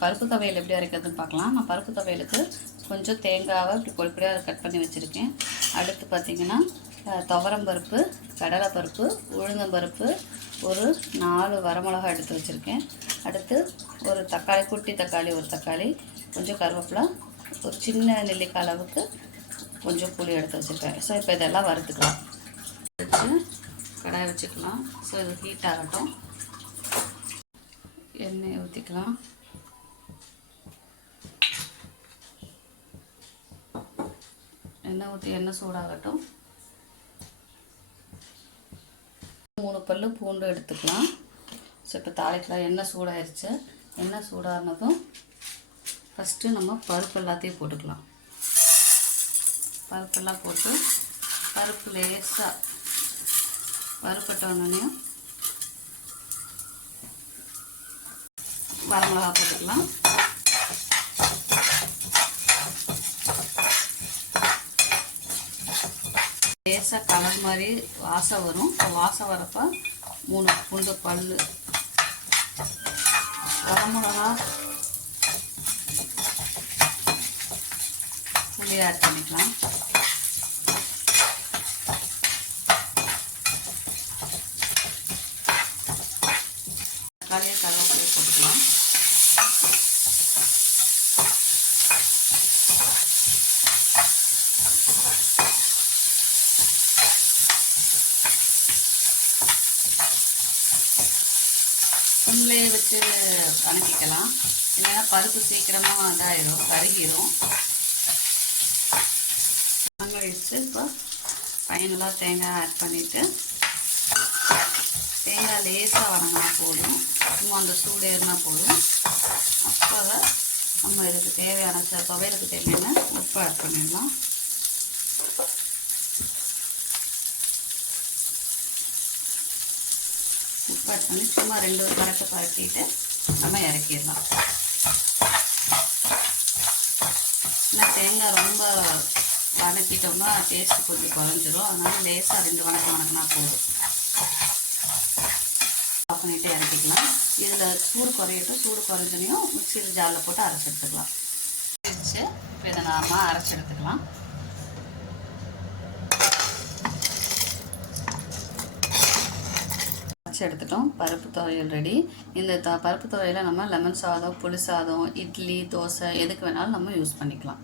பருப்பு துவையல் எப்படி அரைக்கிறதுன்னு பார்க்கலாம். நான் பருப்பு துவையலுக்கு கொஞ்சம் தேங்காவை இப்படி பொடி பொடியாக கட் பண்ணி வச்சுருக்கேன். அடுத்து பார்த்திங்கன்னா துவரம் பருப்பு, கடலைப்பருப்பு, உளுந்தம்பருப்பு, ஒரு 4 வரமிளகா எடுத்து வச்சுருக்கேன். அடுத்து ஒரு தக்காளி, குட்டி தக்காளி ஒரு தக்காளி, கொஞ்சம் கருவேப்பிலை, ஒரு சின்ன நெல்லிக்காய் அளவுக்கு கொஞ்சம் புளி எடுத்து வச்சுருக்கேன். ஸோ இப்போ இதெல்லாம் வறுத்துக்கலாம். வச்சு கடாய் வச்சுக்கலாம். ஸோ இது ஹீட் ஆகட்டும். எண்ணெய் ஊற்றிக்கலாம். எண்ணெய் ஊற்றி எண்ணெய் சூடாகட்டும். 3 பல்லு பூண்டு எடுத்துக்கலாம். ஸோ இப்போ தாளிக்கலாம். எண்ணெய் சூடாகிடுச்சு. எண்ணெய் சூடானதும் ஃபஸ்ட்டு நம்ம பருப்பு எல்லாத்தையும் போட்டுக்கலாம். பருப்பெல்லாம் போட்டு பருப்பு லேசாக வறுப்பட்டோடனே வரமிளகா போட்டுக்கலாம். லேசாக கலர் மாதிரி வாசம் வரும். வாசம் வரப்போ 3 பூண்டு பல், வரமிளகா, புளி ஆட் பண்ணிக்கலாம். தக்காளியை கருவேப்பிலையை போட்டுக்கலாம். சிம்லேயே வச்சு வதக்கிக்கலாம். இல்லைன்னா பருப்பு சீக்கிரமாக இதாகிடும், கருகிடும். வச்சு இப்போ ஃபைனலாக தேங்காய் ஆட் பண்ணிவிட்டு தேங்காய் லேசாக வதங்கினா போதும். சும்மா அந்த சூடு ஏறினா போதும். அப்போ நம்ம இதுக்கு தேவையான துவையலுக்கு தேவையான உப்பு ஆட் பண்ணிடலாம். உப்பு ஆட் பண்ணி சும்மா 2 கரட்டை பரட்டிட்டு நம்ம இறக்கிடலாம். ஏன்னா தேங்காய் ரொம்ப வதக்கிட்டோம்னா டேஸ்ட்டு கொஞ்சம் குறைஞ்சிரும். அதனால் லேசாக 2 வதக்கினா போதும். ஆஃப் பண்ணிவிட்டு இறக்கிக்கலாம். இதில் சூடு குறையட்டும். சூடு குறைஞ்சனையும் மிக்சியில் ஜாரில் போட்டு அரைச்சி எடுத்துக்கலாம். இப்போ இதை நாம் அரைச்சி எடுத்துக்கலாம். அரைச்சி எடுத்துட்டோம். பருப்பு துவையல் ரெடி. இந்த பருப்பு துவையலை நம்ம லெமன் சாதம், புளி சாதம், இட்லி, தோசை எதுக்கு வேணாலும் நம்ம யூஸ் பண்ணிக்கலாம்.